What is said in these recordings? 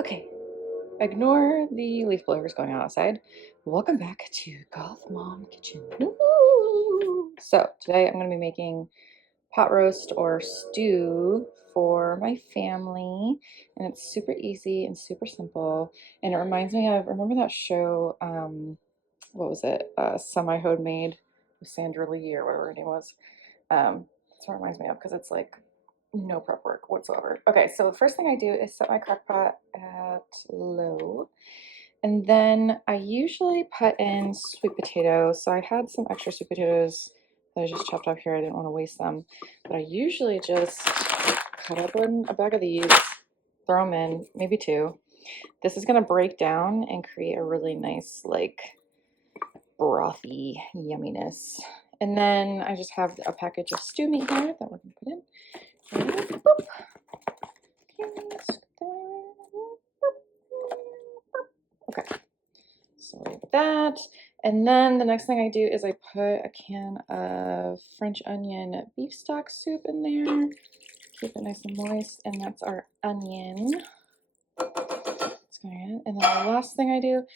Okay, ignore the leaf blowers going on outside. Welcome back to Goth Mom Kitchen. Woo! So today I'm going to be making pot roast or stew for my family, and it's super easy and super simple. And it reminds me of, remember that show, what was it, Semi-Homemade with Sandra Lee or whatever her name was. That's what it reminds me of, because it's like no prep work whatsoever. Okay, so the first thing I do is set my crock pot at low, and then I usually put in sweet potatoes. So I had some extra sweet potatoes that I just chopped up here. I didn't want to waste them, but I usually just cut up a bag of these, throw them in, maybe two. This is gonna break down and create a really nice, like, brothy yumminess. And then I just have a package of stew meat here that we're gonna put in. Okay, so we have that. And then the next thing I do is I put a can of French onion beef stock soup in there. Keep it nice and moist. And that's our onion. It's going in. And then the last thing I do,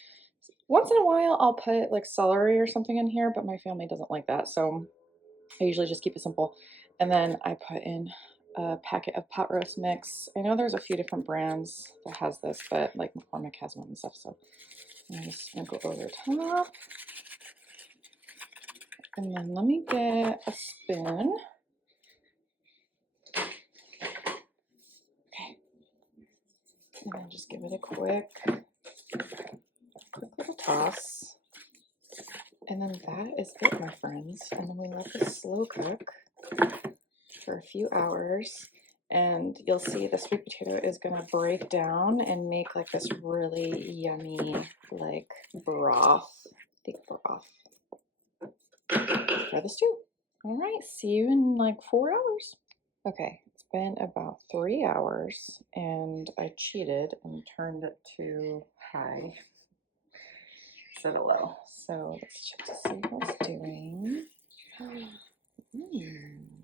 once in a while, I'll put like celery or something in here, but my family doesn't like that. So I usually just keep it simple. And then I put in a packet of pot roast mix. I know there's a few different brands that has this, but like McCormick has one and stuff. So I'm just sprinkle over top. And then let me get a spoon. Okay. And then just give it a quick little toss. And then that is it, my friends. And then we let this slow cook for a few hours. And you'll see the sweet potato is gonna break down and make like this really yummy, like broth, thick broth for the stew. All right, see you in like 4 hours. Okay, it's been about 3 hours and I cheated and turned it to high instead of low. So let's check to see how it's doing.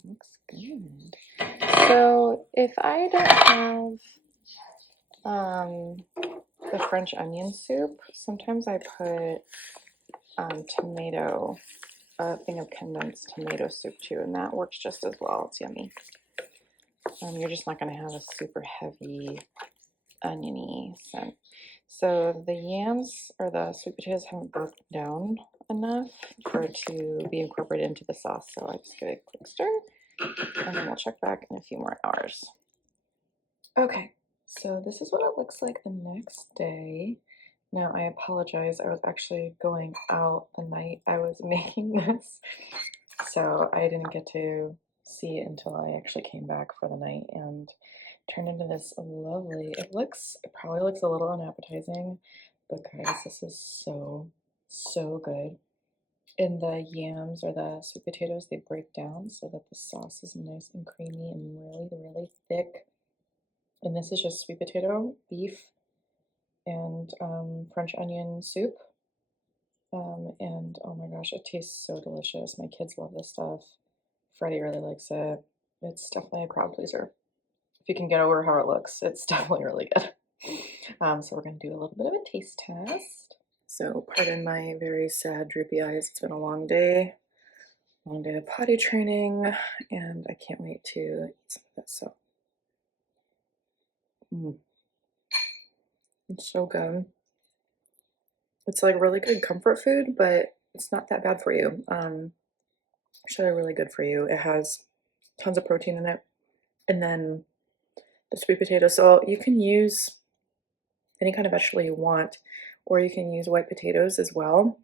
Looks good. So if I don't have the French onion soup, sometimes I put tomato, a thing of condensed tomato soup too, and that works just as well. It's yummy. You're just not going to have a super heavy oniony scent. So the yams or the sweet potatoes haven't broken down enough for it to be incorporated into the sauce. So I just give it a quick stir, and then we'll check back in a few more hours. Okay, so this is what it looks like the next day. Now I apologize, I was actually going out the night I was making this, so I didn't get to see it until I actually came back for the night and turned into this lovely, it probably looks a little unappetizing, but guys, this is so good. And the yams or the sweet potatoes, they break down so that the sauce is nice and creamy and really thick. And this is just sweet potato, beef, and French onion soup. And oh my gosh, it tastes so delicious. My kids love this stuff. Freddie really likes it. It's definitely a crowd pleaser. If you can get over how it looks, it's definitely really good. So we're going to do a little bit of a taste test. So pardon my very sad, droopy eyes. It's been a long day of potty training, and I can't wait to eat some of this. So, it's so good. It's like really good comfort food, but it's not that bad for you. Actually really good for you. It has tons of protein in it. And then the sweet potato. So you can use any kind of vegetable you want, or you can use white potatoes as well.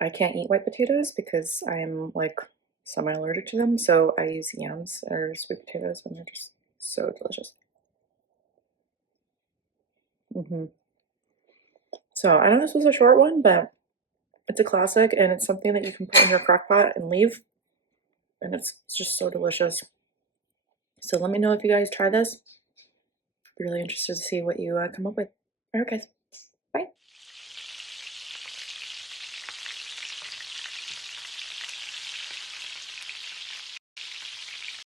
I can't eat white potatoes because I'm like semi-allergic to them. So I use yams or sweet potatoes, and they're just so delicious. So I know this was a short one, but it's a classic, and it's something that you can put in your crock pot and leave, and it's just so delicious. So let me know if you guys try this. Be really interested to see what you come up with. All right, guys.